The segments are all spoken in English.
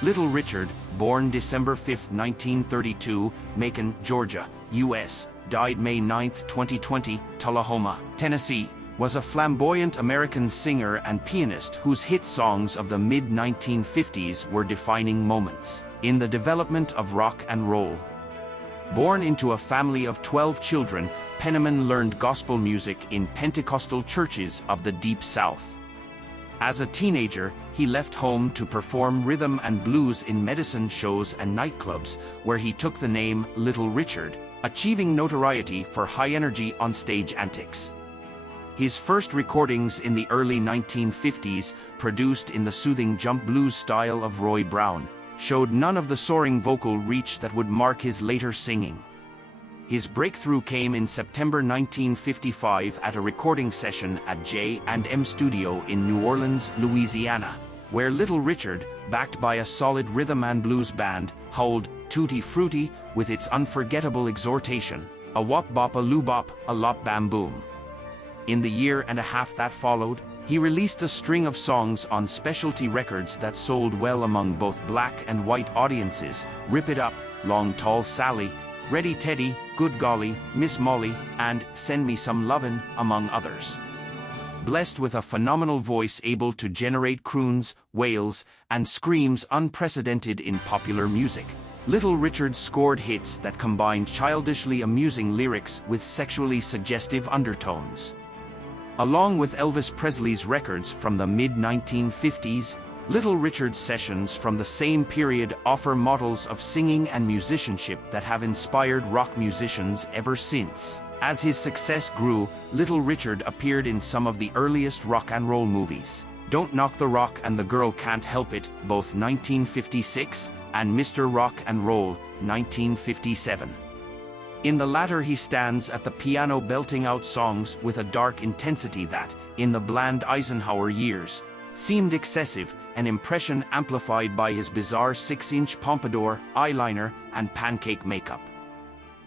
Little Richard, born December 5, 1932, Macon, Georgia, U.S., died May 9, 2020, Tullahoma, Tennessee, was a flamboyant American singer and pianist whose hit songs of the mid-1950s were defining moments in the development of rock and roll. Born into a family of 12 children, Penniman learned gospel music in Pentecostal churches of the Deep South. As a teenager, he left home to perform rhythm and blues in medicine shows and nightclubs, where he took the name Little Richard, achieving notoriety for high-energy on-stage antics. His first recordings in the early 1950s, produced in the soothing jump blues style of Roy Brown, showed none of the soaring vocal reach that would mark his later singing. His breakthrough came in September 1955 at a recording session at J&M Studio in New Orleans, Louisiana, where Little Richard, backed by a solid rhythm and blues band, howled "Tutti Frutti" with its unforgettable exhortation, "A wop bop a loo bop, a lop bam boom." In the year and a half that followed, he released a string of songs on specialty records that sold well among both black and white audiences: "Rip It Up," "Long Tall Sally," "Ready Teddy," "Good Golly," "Miss Molly," and "Send Me Some Lovin'," among others. Blessed with a phenomenal voice able to generate croons, wails, and screams unprecedented in popular music, Little Richard scored hits that combined childishly amusing lyrics with sexually suggestive undertones. Along with Elvis Presley's records from the mid-1950s, Little Richard's sessions from the same period offer models of singing and musicianship that have inspired rock musicians ever since. As his success grew, Little Richard appeared in some of the earliest rock and roll movies: Don't Knock the Rock and The Girl Can't Help It, both 1956, and Mr. Rock and Roll, 1957. In the latter, he stands at the piano belting out songs with a dark intensity that, in the bland Eisenhower years, seemed excessive, an impression amplified by his bizarre 6-inch pompadour, eyeliner, and pancake makeup.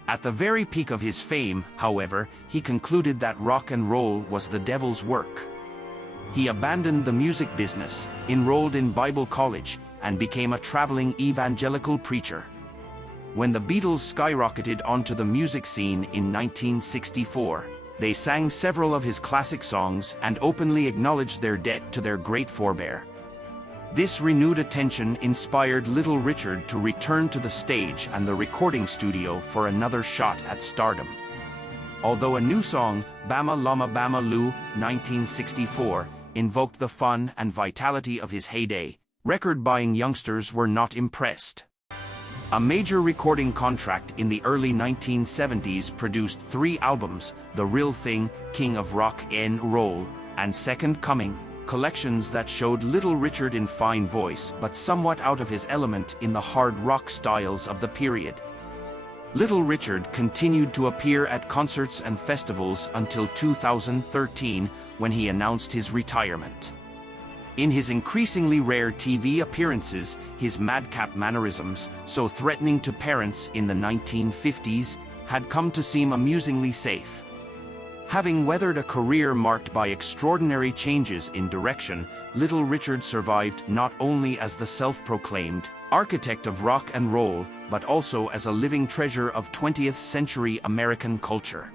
At the very peak of his fame, however, he concluded that rock and roll was the devil's work. He abandoned the music business, enrolled in Bible college, and became a traveling evangelical preacher. When the Beatles skyrocketed onto the music scene in 1964, they sang several of his classic songs and openly acknowledged their debt to their great forebear. This renewed attention inspired Little Richard to return to the stage and the recording studio for another shot at stardom. Although a new song, "Bama Llama Bama Lou," 1964, invoked the fun and vitality of his heyday, record-buying youngsters were not impressed. A major recording contract in the early 1970s produced 3 albums: The Real Thing, King of Rock N' Roll, and Second Coming, collections that showed Little Richard in fine voice but somewhat out of his element in the hard rock styles of the period. Little Richard continued to appear at concerts and festivals until 2013, when he announced his retirement. In his increasingly rare TV appearances, his madcap mannerisms, so threatening to parents in the 1950s, had come to seem amusingly safe. Having weathered a career marked by extraordinary changes in direction, Little Richard survived not only as the self-proclaimed architect of rock and roll, but also as a living treasure of 20th-century American culture.